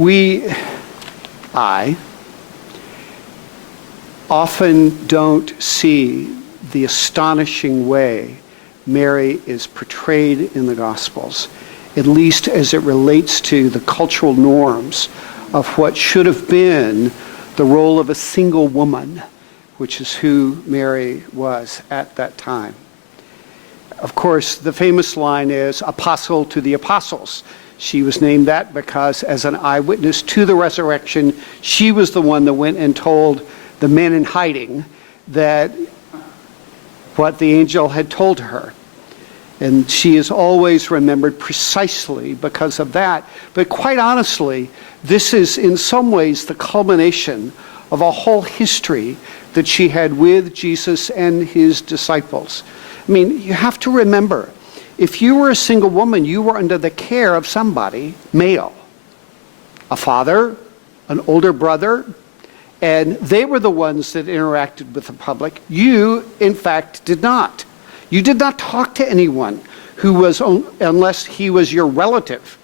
I often don't see the astonishing way Mary is portrayed in the Gospels, at least as it relates to the cultural norms of what should have been the role of a single woman, which is who Mary was at that time. Of course, the famous line is, apostle to the apostles. She was named that because as an eyewitness to the resurrection, she was the one that went and told the men in hiding that what the angel had told her. And she is always remembered precisely because of that. But quite honestly, this is in some ways the culmination of a whole history that she had with Jesus and his disciples. I mean, you have to remember, if you were a single woman, you were under the care of somebody, male, a father, an older brother, and they were the ones that interacted with the public. You, in fact, did not. You did not talk to anyone unless he was your relative.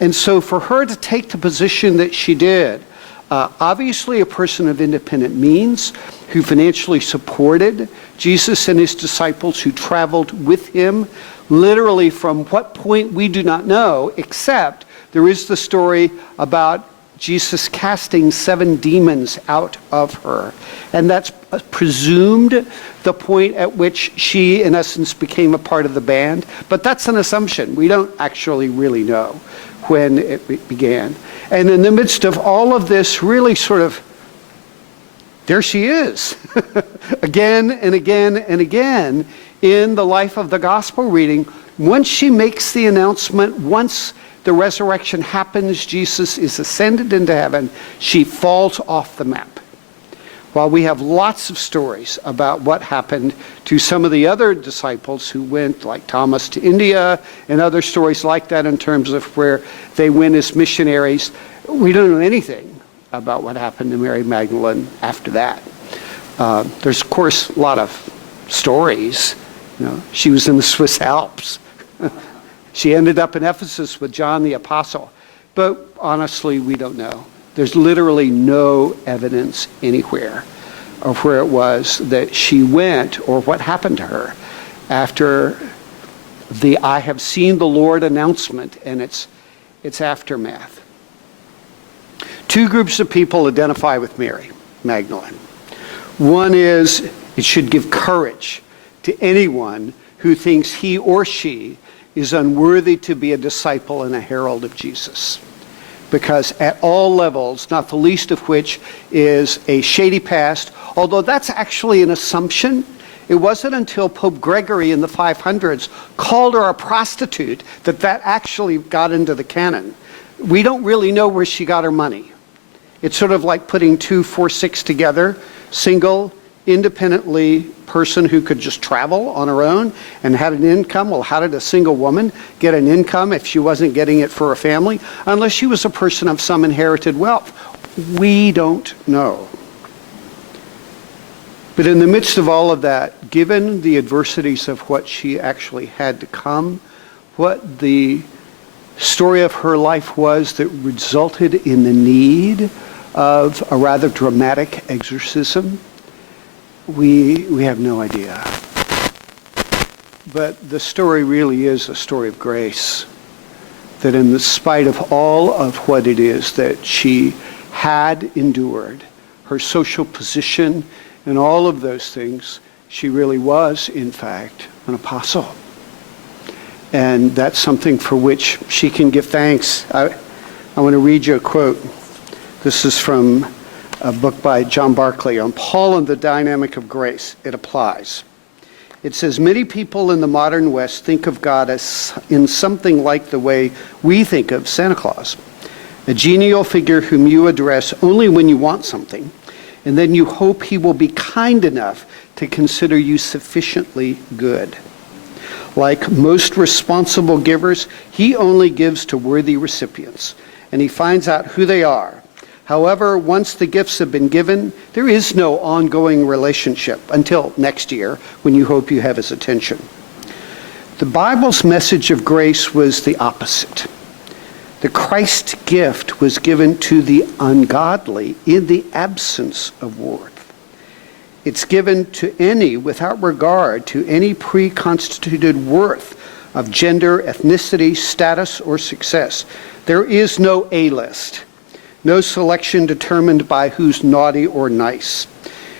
And so for her to take the position that she did, obviously a person of independent means who financially supported Jesus and his disciples, who traveled with him, literally from what point we do not know, except there is the story about Jesus casting 7 demons out of her. And that's presumed the point at which she, in essence, became a part of the band. But that's an assumption. We don't actually really know when it began. And in the midst of all of this, really sort of, there she is, again and again and again in the life of the gospel reading. Once she makes the announcement, once the resurrection happens, Jesus is ascended into heaven, she falls off the map. While we have lots of stories about what happened to some of the other disciples who went, like Thomas, to India, and other stories like that in terms of where they went as missionaries, we don't know anything about what happened to Mary Magdalene after that. There's, of course, a lot of stories. You know, she was in the Swiss Alps. She ended up in Ephesus with John the Apostle. But honestly, we don't know. There's literally no evidence anywhere of where it was that she went or what happened to her after the I have seen the Lord announcement and its aftermath. 2 groups of people identify with Mary Magdalene. One is, it should give courage to anyone who thinks he or she is unworthy to be a disciple and a herald of Jesus. Because at all levels, not the least of which is a shady past, although that's actually an assumption. It wasn't until Pope Gregory in the 500s called her a prostitute that actually got into the canon. We don't really know where she got her money. It's sort of like putting 2 4/6 together, single, independently person who could just travel on her own and had an income. Well, how did a single woman get an income if she wasn't getting it for a family? Unless she was a person of some inherited wealth. We don't know. But in the midst of all of that, given the adversities of what she actually had to come, what the story of her life was that resulted in the need of a rather dramatic exorcism, we have no idea. But the story really is a story of grace. That in the spite of all of what it is that she had endured, her social position and all of those things, she really was, in fact, an apostle. And that's something for which she can give thanks. I want to read you a quote. This is from a book by John Barclay on Paul and the Dynamic of Grace. It applies. It says, many people in the modern West think of God as in something like the way we think of Santa Claus, a genial figure whom you address only when you want something, and then you hope he will be kind enough to consider you sufficiently good. Like most responsible givers, he only gives to worthy recipients, and he finds out who they are. However, once the gifts have been given, there is no ongoing relationship until next year when you hope you have his attention. The Bible's message of grace was the opposite. The Christ gift was given to the ungodly in the absence of worth. It's given to any without regard to any pre-constituted worth of gender, ethnicity, status, or success. There is no A-list, no selection determined by who's naughty or nice.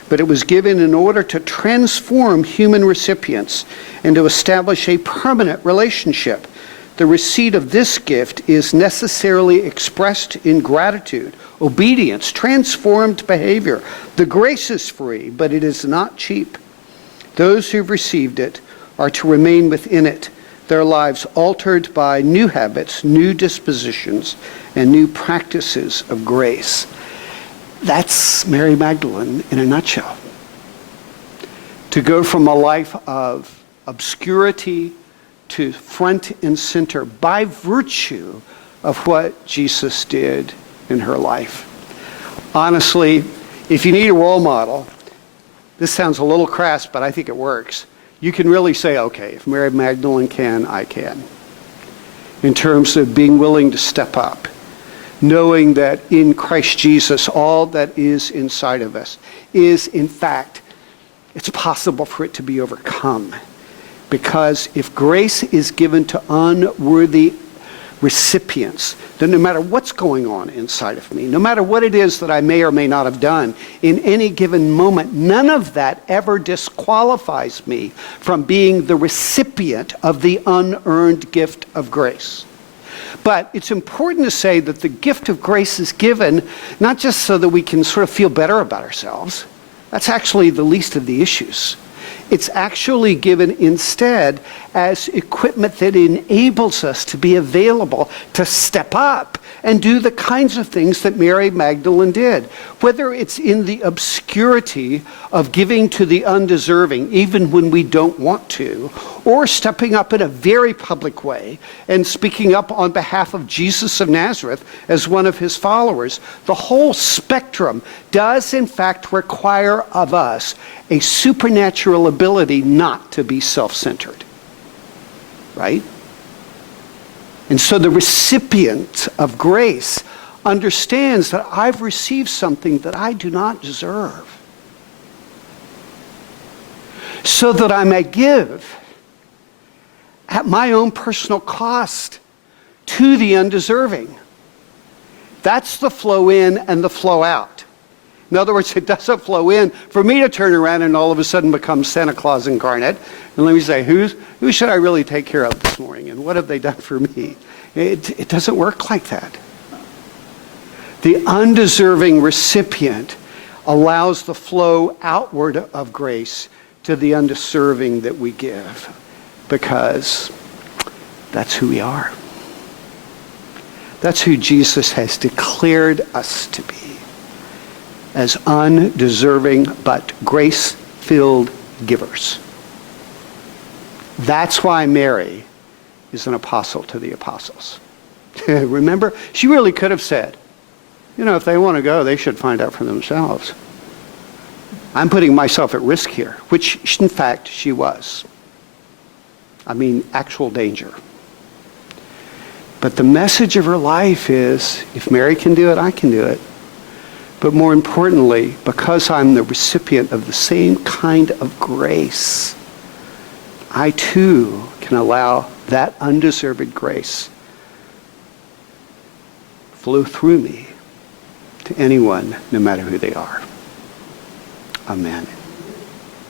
But it was given in order to transform human recipients and to establish a permanent relationship. The receipt of this gift is necessarily expressed in gratitude, obedience, transformed behavior. The grace is free, but it is not cheap. Those who've received it are to remain within it, their lives altered by new habits, new dispositions, and new practices of grace. That's Mary Magdalene in a nutshell. To go from a life of obscurity to front and center by virtue of what Jesus did in her life. Honestly, if you need a role model, this sounds a little crass, but I think it works. You can really say, okay, if Mary Magdalene can, I can. In terms of being willing to step up, knowing that in Christ Jesus, all that is inside of us is, in fact, it's possible for it to be overcome. Because if grace is given to unworthy recipients, then no matter what's going on inside of me, no matter what it is that I may or may not have done in any given moment, none of that ever disqualifies me from being the recipient of the unearned gift of grace. But it's important to say that the gift of grace is given not just so that we can sort of feel better about ourselves. That's actually the least of the issues. It's actually given instead as equipment that enables us to be available to step up and do the kinds of things that Mary Magdalene did. Whether it's in the obscurity of giving to the undeserving, even when we don't want to, or stepping up in a very public way and speaking up on behalf of Jesus of Nazareth as one of his followers, the whole spectrum does in fact require of us a supernatural ability not to be self-centered. Right? And so the recipient of grace understands that I've received something that I do not deserve, so that I may give at my own personal cost to the undeserving. That's the flow in and the flow out. In other words, it doesn't flow in for me to turn around and all of a sudden become Santa Claus incarnate. And let me say, who should I really take care of this morning? And what have they done for me? It doesn't work like that. The undeserving recipient allows the flow outward of grace to the undeserving that we give, because that's who we are. That's who Jesus has declared us to be, as undeserving but grace-filled givers. That's why Mary is an apostle to the apostles. Remember, she really could have said, if they want to go, they should find out for themselves. I'm putting myself at risk here, which in fact she was. Actual danger. But the message of her life is, if Mary can do it, I can do it. But more importantly, because I'm the recipient of the same kind of grace, I too can allow that undeserved grace flow through me to anyone, no matter who they are. Amen.